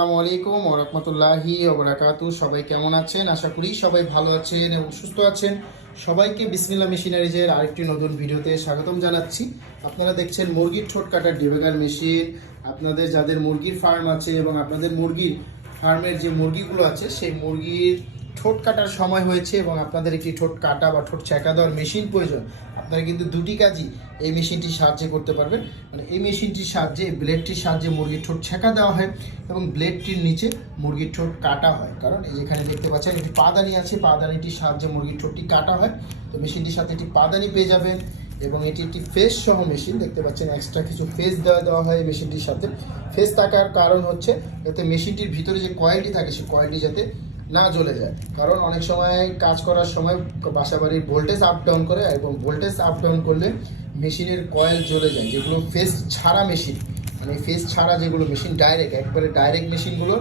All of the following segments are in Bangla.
আসসালামু আলাইকুম অবরাকাতু ওবরাকাতু সবাই কেমন আছেন? আশা করি সবাই ভালো আছেন এবং সুস্থ আছেন। সবাইকে বিসমিল্লা মেশিনারিজের আরেকটি নতুন ভিডিওতে স্বাগতম জানাচ্ছি। আপনারা দেখছেন মুরগির ঠোঁট কাটার ডিবেগার মেশিন। আপনাদের যাদের মুরগির ফার্ম আছে এবং আপনাদের মুরগির ফার্মের যে মুরগিগুলো আছে, সেই মুরগির ঠোঁট কাটার সময় হয়েছে এবং আপনাদের একটি ঠোঁট কাটা বা ঠোঁট ছেঁকা দেওয়ার মেশিন প্রয়োজন, আপনারা কিন্তু দুটি কাজই এই মেশিনটির সাহায্যে করতে পারবেন। মানে এই মেশিনটির সাহায্যে, এই ব্লেডটির সাহায্যে মুরগির ঠোঁট ছেঁকা দেওয়া হয় এবং ব্লেডটির নিচে মুরগির ঠোঁট কাটা হয়। কারণ এই যেখানে দেখতে পাচ্ছেন একটি পাদানি আছে, পাদানিটির সাহায্যে মুরগির ঠোঁটটি কাটা হয়। তো মেশিনটির সাথে একটি পাদানি পেয়ে যাবেন এবং এটি একটি ফেস সহ মেশিন। দেখতে পাচ্ছেন এক্সট্রা কিছু ফেস দেওয়া দেওয়া হয় মেশিনটির সাথে। ফেস থাকার কারণ হচ্ছে যাতে মেশিনটির ভিতরে যে কয়েলটি থাকে, সেই কয়েলটি যাতে না জ্বলে যায়। কারণ অনেক সময় কাজ করার সময় বাসা বাড়ির ভোল্টেজ আপ ডাউন করে এবং ভোল্টেজ আপ ডাউন করলে মেশিনের কয়েল জ্বলে যায়, যেগুলো ফেস ছাড়া মেশিন মানে ফেস ছাড়া যেগুলো মেশিন ডাইরেক্ট একবারে ডাইরেক্ট মেশিনগুলো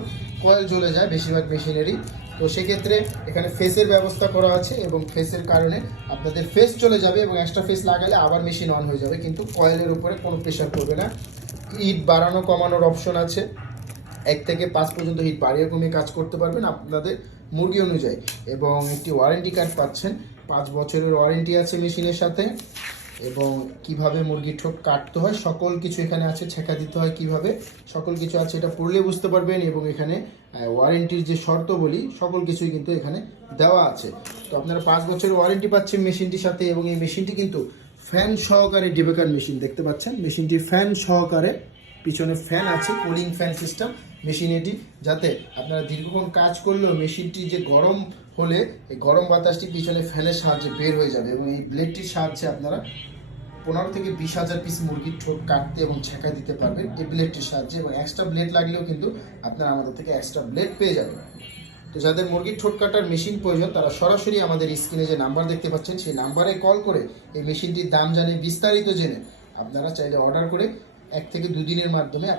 কয়েল জ্বলে যায় বেশিরভাগ মেশিনেরই তো সেক্ষেত্রে এখানে ফেসের ব্যবস্থা করা আছে এবং ফেসের কারণে আপনাদের ফেস চলে যাবে এবং এক্সট্রা ফেস লাগালে আবার মেশিন অন হয়ে যাবে, কিন্তু কয়েলের উপরে কোনো প্রেশার পড়বে না। ইট বাড়ানো কমানোর অপশন আছে। এক থেকে পাঁচ পর্যন্ত হিট বাড়িয়ে কমিয়ে কাজ করতে পারবেন আপনাদের মুরগি অনুযায়ী। এবং একটি ওয়ারেন্টি কার্ড পাচ্ছেন। পাঁচ বছরের ওয়ারেন্টি আছে মেশিনের সাথে। এবং কীভাবে মুরগির ঠোঁট কাটতে হয়, সকল কিছু এখানে আছে, ছেঁকা দিতে হয় কীভাবে, সকল কিছু আছে, এটা পড়লে বুঝতে পারবেন। এবং এখানে ওয়ারেন্টির যে শর্ত বলি, সকল কিছুই কিন্তু এখানে দেওয়া আছে। তো আপনারা পাঁচ বছরের ওয়ারেন্টি পাচ্ছেন মেশিনটির সাথে। এবং এই মেশিনটি কিন্তু ফ্যান সহকারে ডিবেকার মেশিন দেখতে পাচ্ছেন। মেশিনটি ফ্যান সহকারে পিছনে ফ্যান আছে কুলিং ফ্যান সিস্টেম মেশিন এটি, যাতে আপনারা দীর্ঘক্ষণ কাজ করলেও মেশিনটি যে গরম হলে, এই গরম বাতাসটি পিছনে ফ্যানের সাহায্যে বের হয়ে যাবে এবং এই ব্লেডটির সাহায্যে আপনারা পনেরো থেকে বিশ হাজার পিস মুরগির ঠোঁট কাটতে এবং ছেঁকা দিতে পারবেন এই ব্লেডটির সাহায্যে এবং এক্সট্রা ব্লেড লাগলেও কিন্তু আপনারা আমাদের থেকে এক্সট্রা ব্লেড পেয়ে যাবেন। তো যাদের মুরগির ঠোঁট কাটার মেশিন প্রয়োজন, তারা সরাসরি আমাদের স্ক্রিনে যে নাম্বার দেখতে পাচ্ছেন, সেই নাম্বারে কল করে এই মেশিনটির দাম জানে বিস্তারিত জেনে আপনারা চাইলে অর্ডার করে এক থেকে দুদিনের মাধ্যমে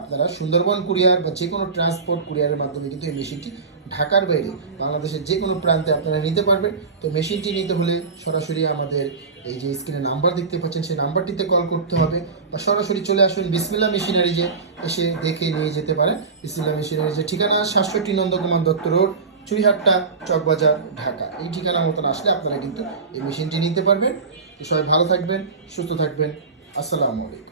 আপনারা সুন্দরবন কুরিয়ার বা যে কোনো ট্রান্সপোর্ট কুরিয়ারের মাধ্যমে কিন্তু এই মেশিনটি ঢাকার বাইরে বাংলাদেশের যে কোনো প্রান্তে আপনারা নিতে পারবেন। তো মেশিনটি নিতে হলে সরাসরি আমাদের এই যে স্ক্রিনে নাম্বার দেখতে পাচ্ছেন, সেই নাম্বারটিতে কল করতে হবে বা সরাসরি চলে আসুন বিসমিল্লা মেশিনারি যে এসে দেখে নিয়ে যেতে পারেন। বিসমিল্লা মেশিনারি যে ঠিকানা সাতষট্টি নন্দকুমার দত্ত রোড চুরিহাট্টা চকবাজার, ঢাকা। এই ঠিকানা মতন আসলে আপনারা কিন্তু এই মেশিনটি নিতে পারবেন। তো সবাই ভালো থাকবেন, সুস্থ থাকবেন। আসসালামু আলাইকুম।